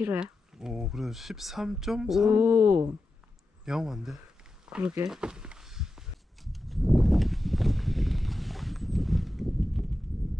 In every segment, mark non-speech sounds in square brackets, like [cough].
킬로야? 오 그래도 13.3 오, 양호한데 그러게.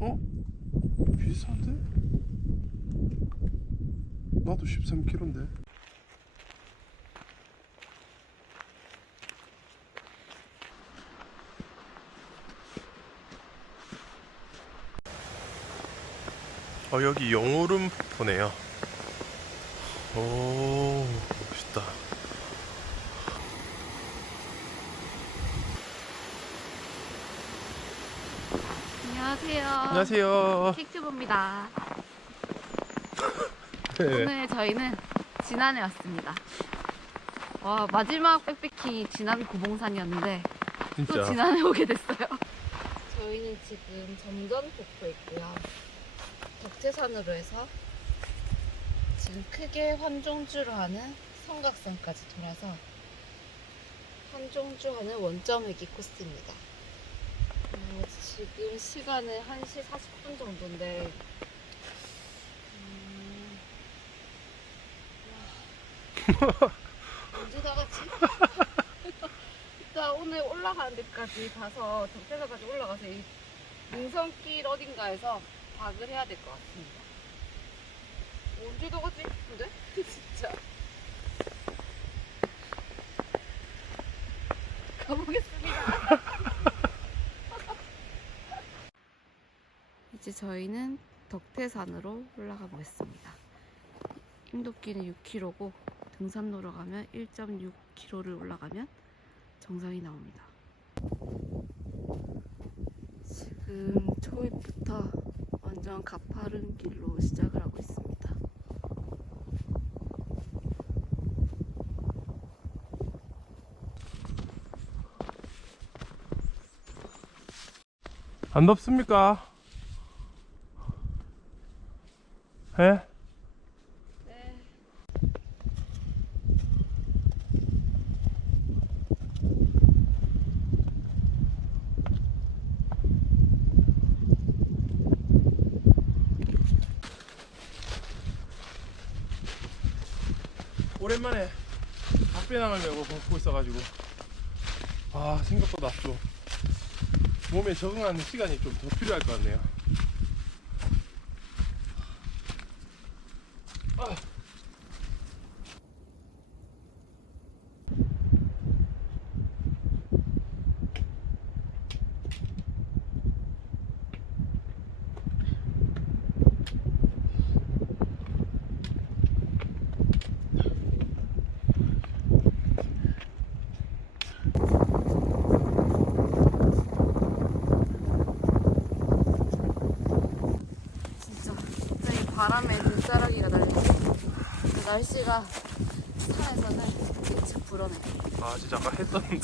어? 비슷한데? 나도 13kg인데 어 여기 영오름 보네요 오 멋있다 안녕하세요. 안녕하세요 킥튜브입니다. [laughs] 네. 오늘 저희는 진안에 왔습니다. 와, 마지막 백패킹이 진안 고봉산이었는데 또 진짜 진안에 오게 됐어요. 저희는 지금 점전 폭포에 있고요. 덕태산으로 해서 지금 크게 환종주로 하는 성각산까지 돌아서 환종주 하는 원점 회기 코스입니다. 어, 지금 시간은 1시 40분 정도인데 음, 와, 언제 나갔지? 일단 오늘 올라가는 데까지 가서 덕태산까지 올라가서 이 능선길 어딘가에서 박을 해야 될 것 같습니다. 언제 나갔지? 근데? [laughs] 진짜 가보겠습니다. [laughs] 이제 저희는 덕태산으로 올라가 보겠습니다. 힘돋기는 6km고 등산로로 가면 1.6km를 올라가면 정상이 나옵니다. 지금 초입부터 완전 가파른 길로 시작을 하고 있습니다. 안 덥습니까? 에? 네. 오랜만에 앞배낭을 메고 걷고 있어가지고 아 생각보다 좀 몸에 적응하는 시간이 좀 더 필요할 것 같네요 아. 진짜 갑자기 바람에 눈자락이가 날리고 날씨가 산에서는 일찍 불어내. 아 진짜 아까 했던 [laughs]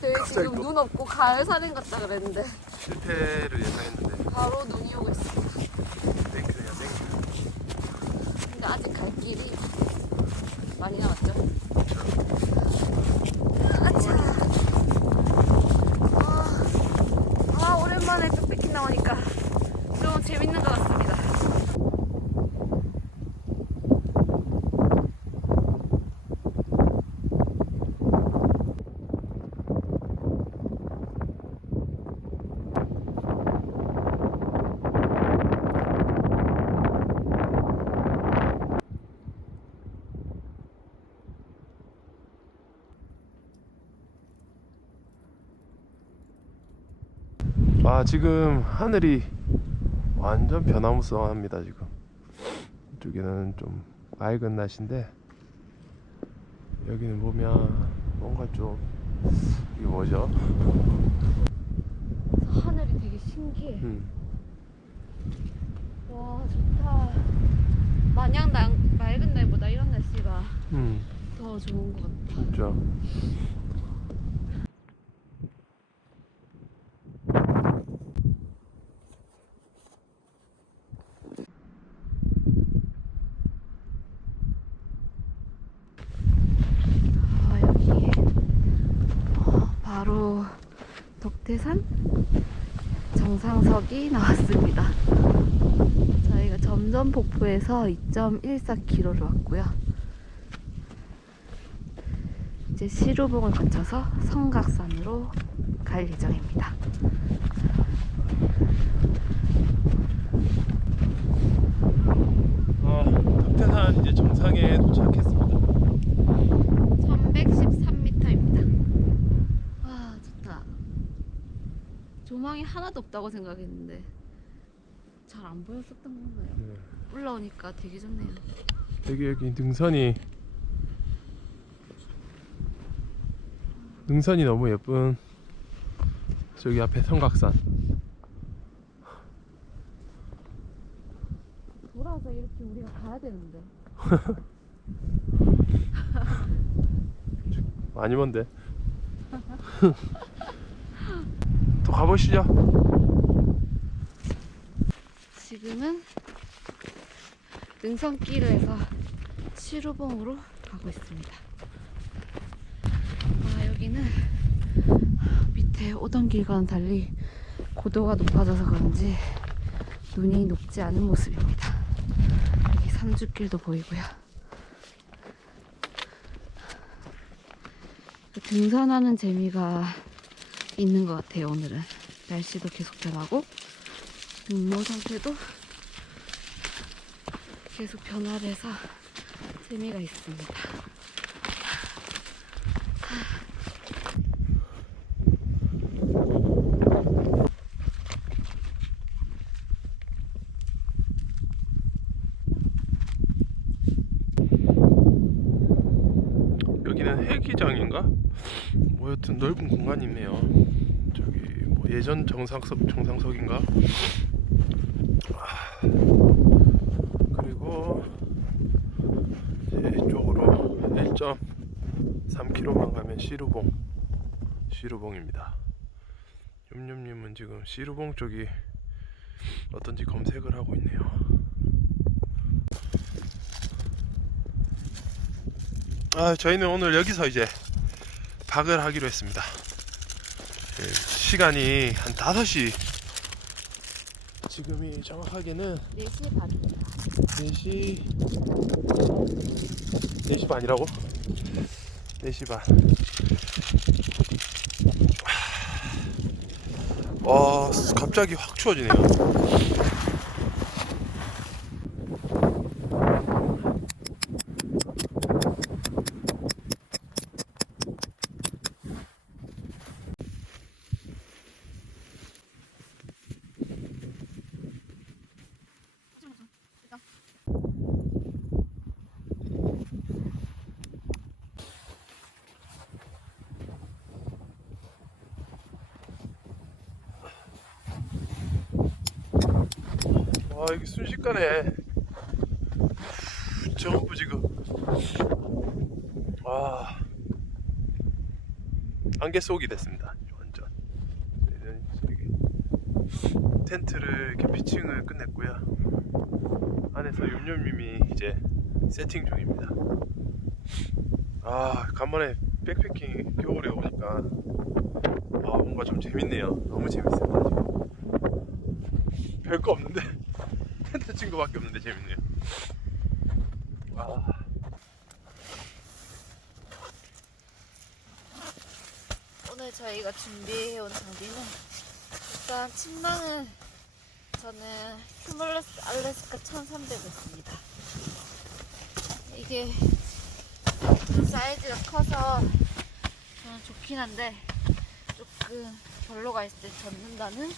저희 갑자기 지금 또- 눈 없고 가을 산행 갔다 그랬는데 실패를 예상했는데 바로 눈이 오고 있어. 땡크네요 땡크 근데 아직 갈 길이 많이 남았죠? 아차. 아, 아 오랜만에 뚝배기 나오니까 좀 재밌는 것 같습니다. 아 지금 하늘이 완전 변화무쌍합니다 지금 이쪽에는 좀 맑은 날씨인데 여기는 보면 뭔가 좀 이게 뭐죠? 하늘이 되게 신기해. 음. 와 좋다. 마냥 날, 맑은 날보다 이런 날씨가 음, 더 좋은 것 같아. 진짜. 아 덕태산 정상석이 나왔습니다. 저희가 점점 폭포에서 2.14km를 왔고요. 이제 시루봉을 거쳐서 성각산으로 갈 예정입니다. 아, 덕태산 이제 정상에 도착했습니다. 1113m입니다. 와, 좋다. 조망이 하나도 없다고 생각했는데 잘 안 보였었던 건가요? 네. 올라오니까 되게 좋네요. 여기 여기 능선이 능선이 너무 예쁜 저기 앞에 성각산 돌아서 이렇게 우리가 가야 되는데. [laughs] 많이 먼데 [laughs] 또 가보시죠 지금은 능선길을 해서 시루봉으로 가고 있습니다. 아, 여기는 밑에 오던 길과는 달리 고도가 높아져서 그런지 눈이 녹지 않은 모습입니다. 여기 산주길도 보이고요. 등산하는 재미가 있는 것 같아요, 오늘은. 날씨도 계속 변하고, 등로 상태도 계속 변화를 해서 재미가 있습니다. 여기는 헬기장인가? 뭐 여튼 넓은 공간이 있네요 저기 뭐 예전 정상석 정상석인가? 아, 그리고 이쪽으로 1.3km만 가면 시루봉 시루봉입니다 욤욤님은 지금 시루봉 쪽이 어떤지 검색을 하고 있네요 아, 저희는 오늘 여기서 이제 박을 하기로 했습니다. 예, 시간이 한 5시. 지금이 정확하게는 4시 반입니다. 4시 4시 반이라고? 4시 반. 와, 갑자기 확 추워지네요. 와, 여기 순식간에 전부 지금 와 안개 속이 됐습니다. 완전. 텐트를 이렇게 피칭을 끝냈고요. 안에서 욤욤님이 이제 세팅 중입니다. 아 간만에 백패킹 겨울에 오니까 아 뭔가 좀 재밌네요. 너무. 지금. 별거 없는데 텐트 친 거밖에 없는데 재밌네요. 아. 오늘 저희가 준비해온 장비는 일단 침낭은 저는 휴멀러스 알래스카 1300이었습니다. 이게 사이즈가 커서 저는 좋긴 한데 조금 별로가 있을 때 젖는다는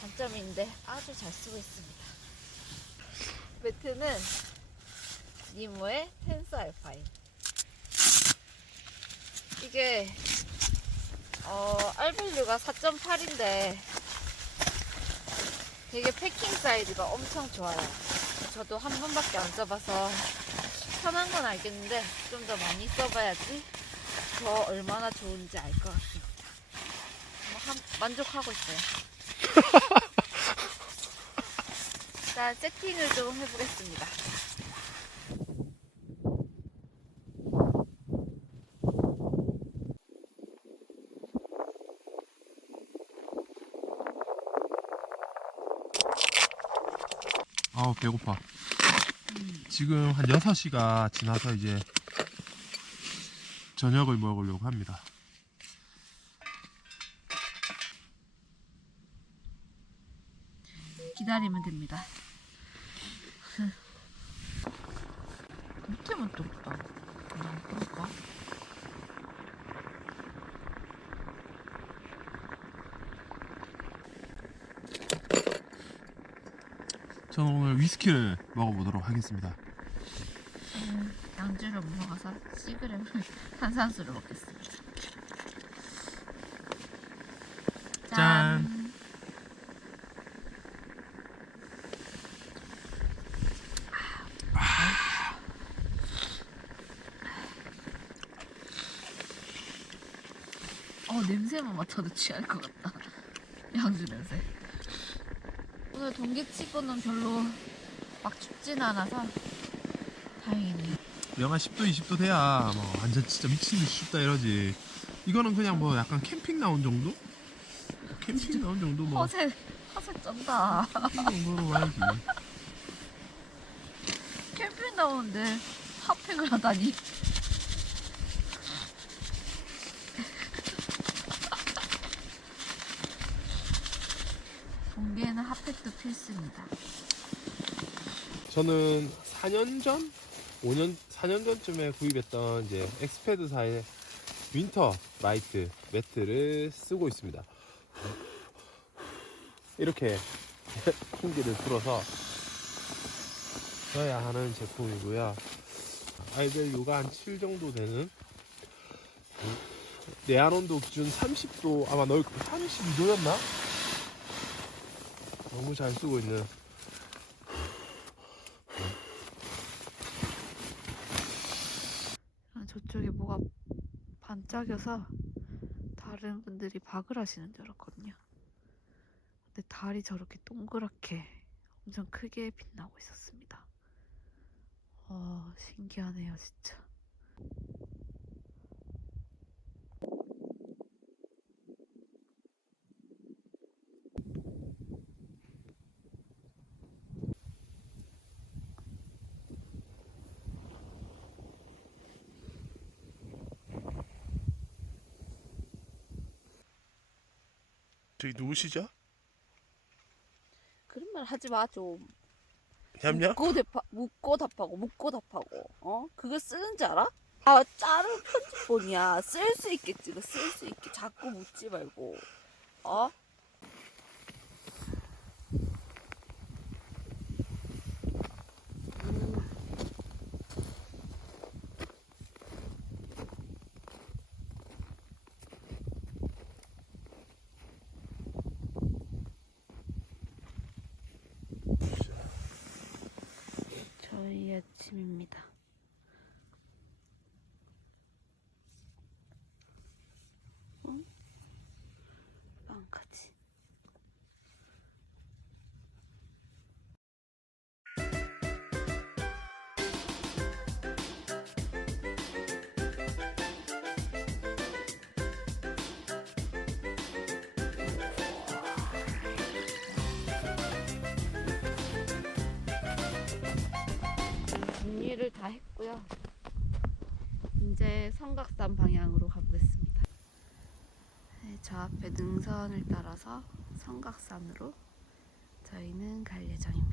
단점인데 아주 잘 쓰고 있습니다. 매트는 니모의 텐스 알파인. 이게 어, 알밸류가 4.8인데 되게 패킹 사이즈가 엄청 좋아요. 저도 한 번밖에 안 써봐서 편한 건 알겠는데 좀 더 많이 써봐야지 더 얼마나 좋은지 알 것 같습니다. 뭐 한- 만족하고 있어요. [laughs] 일단 세팅을 좀 해보겠습니다. 아우 배고파. 지금 한 6시가 지나서 이제 저녁을 먹으려고 합니다. 기다리면 됩니다. 밑에만 좁다. 안 그럴까? 저는 오늘 위스키를 하겠습니다. 양주를 못 먹어서 시그램 탄산수를 [laughs] 먹겠습니다. 짠. 어 냄새만 맡아도 취할 것 같다. 양주 냄새. 오늘 동기치고는 별로 막 춥진 않아서 다행이네요. 영하 10도, 20도 돼야 뭐 완전 진짜 미친 듯이 춥다 이러지. 이거는 그냥 뭐 약간 캠핑 나온 정도? 캠핑 나온 정도 뭐 허세 허세 쩐다. 이 정도로 봐야지. 캠핑 나오는데 핫팩을 하다니. [laughs] 동계에는 핫팩도 필수입니다. 저는 4년 전, 5년, 4년 전쯤에 구입했던 이제 엑스패드사의 윈터 라이트 매트를 쓰고 있습니다. 이렇게 [laughs] 공기를 풀어서 써야 하는 제품이고요. 아이들유가 한 7 정도 되는 내한 온도 기준 30도 아마 넣을 32도였나? 너무 잘 쓰고 있는 아, 저쪽에 뭐가 반짝여서 다른 분들이 박을 하시는 줄 알았거든요. 근데 달이 저렇게 동그랗게 엄청 크게 빛나고 있었습니다. 와, 신기하네요, 진짜. 누구시죠? 그런 말 하지 마 좀. 냠냠? 묻고 답하, 묻고 답하고 묻고 답하고. 어? 그거 쓰는지 알아? 아, 자른 편집본이야. 쓸 수 있게 찍어. 쓸 수 있게. 자꾸 묻지 말고. 어? 앞에 능선을 따라서 성곽산으로 저희는 갈 예정입니다.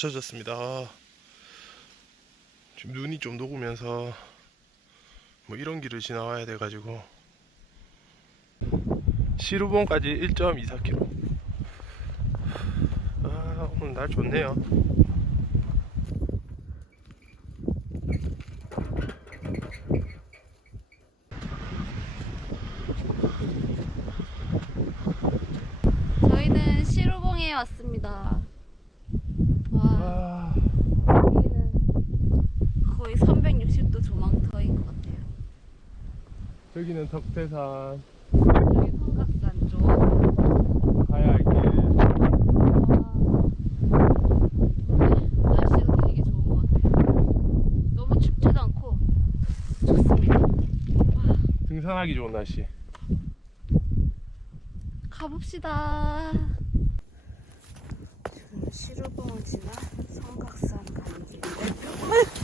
다 젖었습니다. 아, 지금 눈이 좀 녹으면서 뭐 이런 길을 지나와야 돼가지고 시루봉까지 1.24km. 아 오늘 날 좋네요. 저희는 시로 정상에 왔습니다. 와, 아, 여기는 거의 360도 조망터인 것 같아요. 저기는 덕태산 여기 성각산 쪽. 가야 할 길. 와, 날씨가 되게 좋은 것 같아요. 너무 춥지도 않고 좋습니다. 등산하기 좋은 날씨. 가봅시다. 지금 시루봉을 지나 성각산 가는 길인데.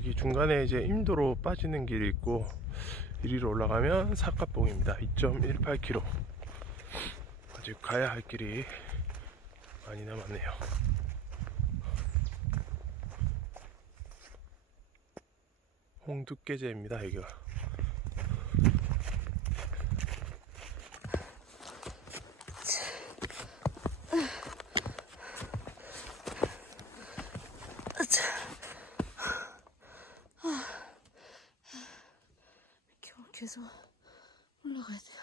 여기 중간에 이제 임도로 빠지는 길이 있고 이리로 올라가면 사카봉입니다. 2.18km. 아직 가야 할 길이 많이 남았네요. 홍두깨제입니다. 여기가. 이렇게 계속 올라가야 돼요.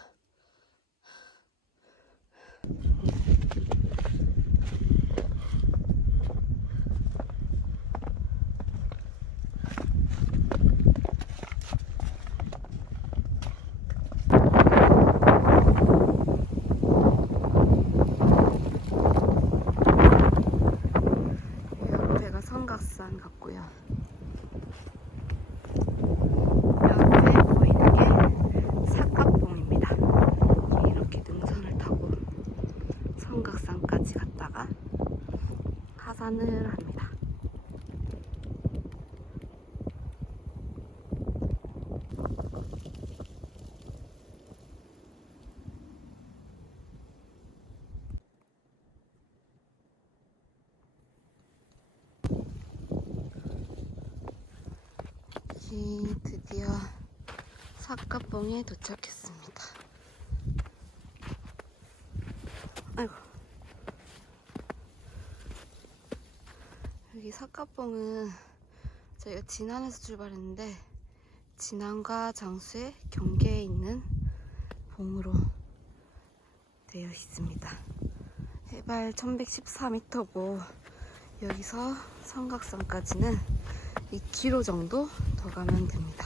옆에가 성각산 같고요. 옆에 보이는 게 사각봉입니다. 이렇게 능선을 타고 성각산까지 갔다가 하산을 합니다. 이 드디어 사카봉에 도착했습니다. 아이고. 여기 사카봉은 저희가 진안에서 출발했는데 진안과 장수의 경계에 있는 봉으로 되어 있습니다. 해발 1114m고 여기서 성각산까지는 2km 정도 더 가면 됩니다.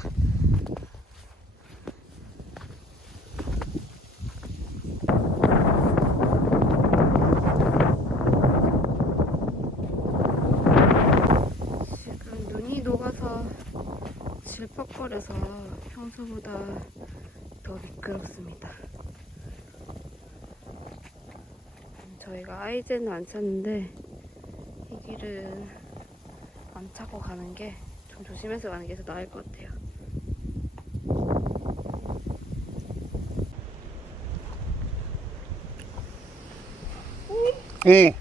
지금 눈이 녹아서 질퍽거려서 평소보다 더 미끄럽습니다. 저희가 아이젠은 안 찾는데 이 길은 안 차고 가는 게좀 조심해서 가는 게 더 나을 것 같아요. 오.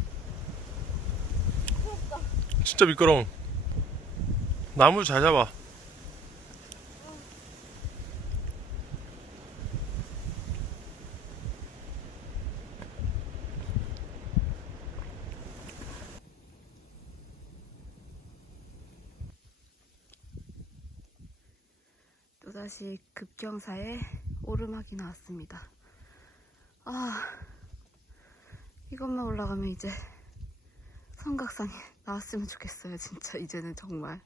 진짜 미끄러워. 나무 잘 잡아. 또다시 급경사에 오르막이 나왔습니다. 아, 이것만 올라가면 이제 성각산이 [laughs] 나왔으면 좋겠어요. 진짜 이제는 정말.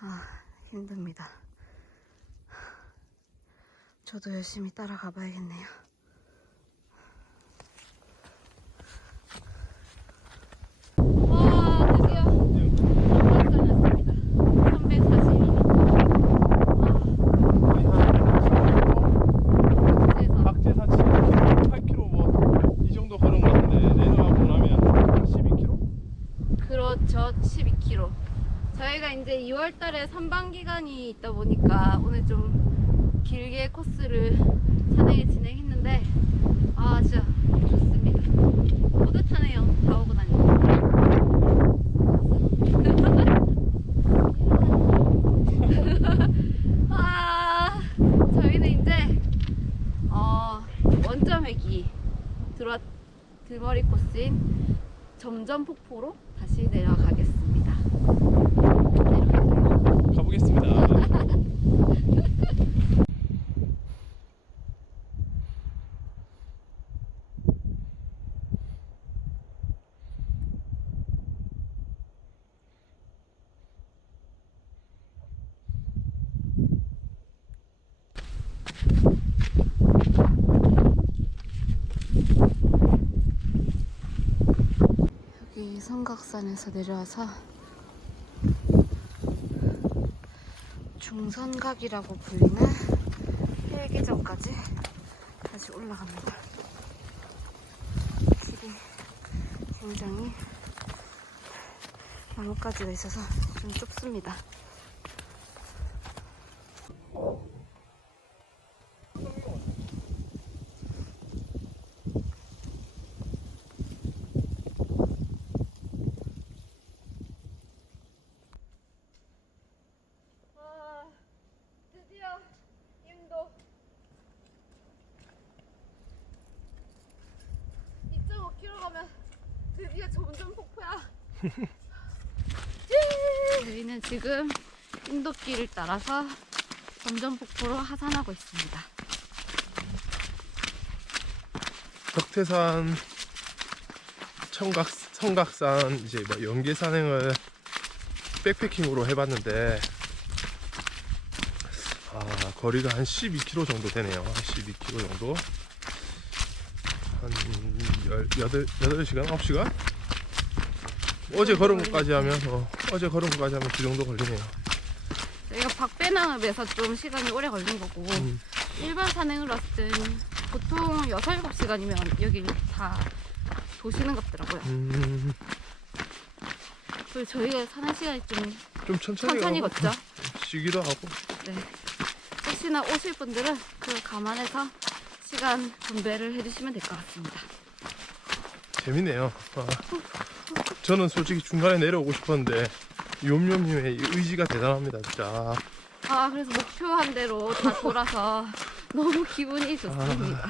아, 힘듭니다. 저도 열심히 따라가 봐야겠네요. 와, 드디어 성각산 왔습니다. 342m. 그래서 박제사 8km 뭐이 정도 걸은 것 같은데 내려가고 나면 12km? 그렇죠. 12km. 저희가 이제 2월 달에 선방 기간이 있다 보니까 오늘 좀 길게 코스를 산행에 진행했는데 아 진짜 좋습니다. 뿌듯하네요. 다 오고 나니까. 아 저희는 이제 어 원점 회기 들어왔 들머리 코스인 점점 폭포로 다시 내려가겠습니다. 내려갈게요. 가보겠습니다. 여기 성각산에서 내려와서 중선각이라고 불리는 헬기장까지 다시 올라갑니다. 길이 굉장히 나뭇가지가 있어서 좀 좁습니다. 2.5km 가면 드디어 점점 폭포야. [laughs] 저희는 지금 인도길을 따라서 점점 폭포로 하산하고 있습니다. 덕태산, 청각, 성각산, 이제 뭐 연계 산행을 백패킹으로 해봤는데, 아, 거리가 한 12km 정도 되네요. 한 12km 정도. 한 8, 8시간? 9시간? 어제 걸은 것까지 하면, 어, 어제 걸은 것까지 하면 그 정도 걸리네요. 저희가 박배낭을 매서 좀 시간이 오래 걸린 거고 음. 일반 산행으로 왔을 땐 보통 6, 7시간이면 여기 다 도시는 것 같더라고요. 음, 그리고 저희가 사는 시간이 좀 좀 천천히, 천천히 걷죠. 쉬기도 하고. 네. 혹시나 오실 분들은 그걸 감안해서 시간 분배를 해주시면 될 것 같습니다. 재밌네요. 아, 저는 솔직히 중간에 내려오고 싶었는데 욤욤님의 이 의지가 대단합니다, 진짜. 아 그래서 목표한 대로 다 돌아서 [laughs] 너무 기분이 좋습니다.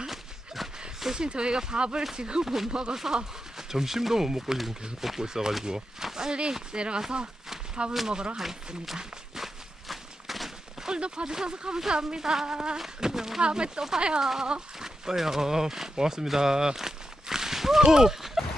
대신 저희가 밥을 지금 못 먹어서 점심도 못 먹고 지금 계속 걷고 있어가지고 빨리 내려가서 밥을 먹으러 가겠습니다. 오늘도 봐주셔서 감사합니다. 다음에 또 봐요. 빠요. 고맙습니다. 오!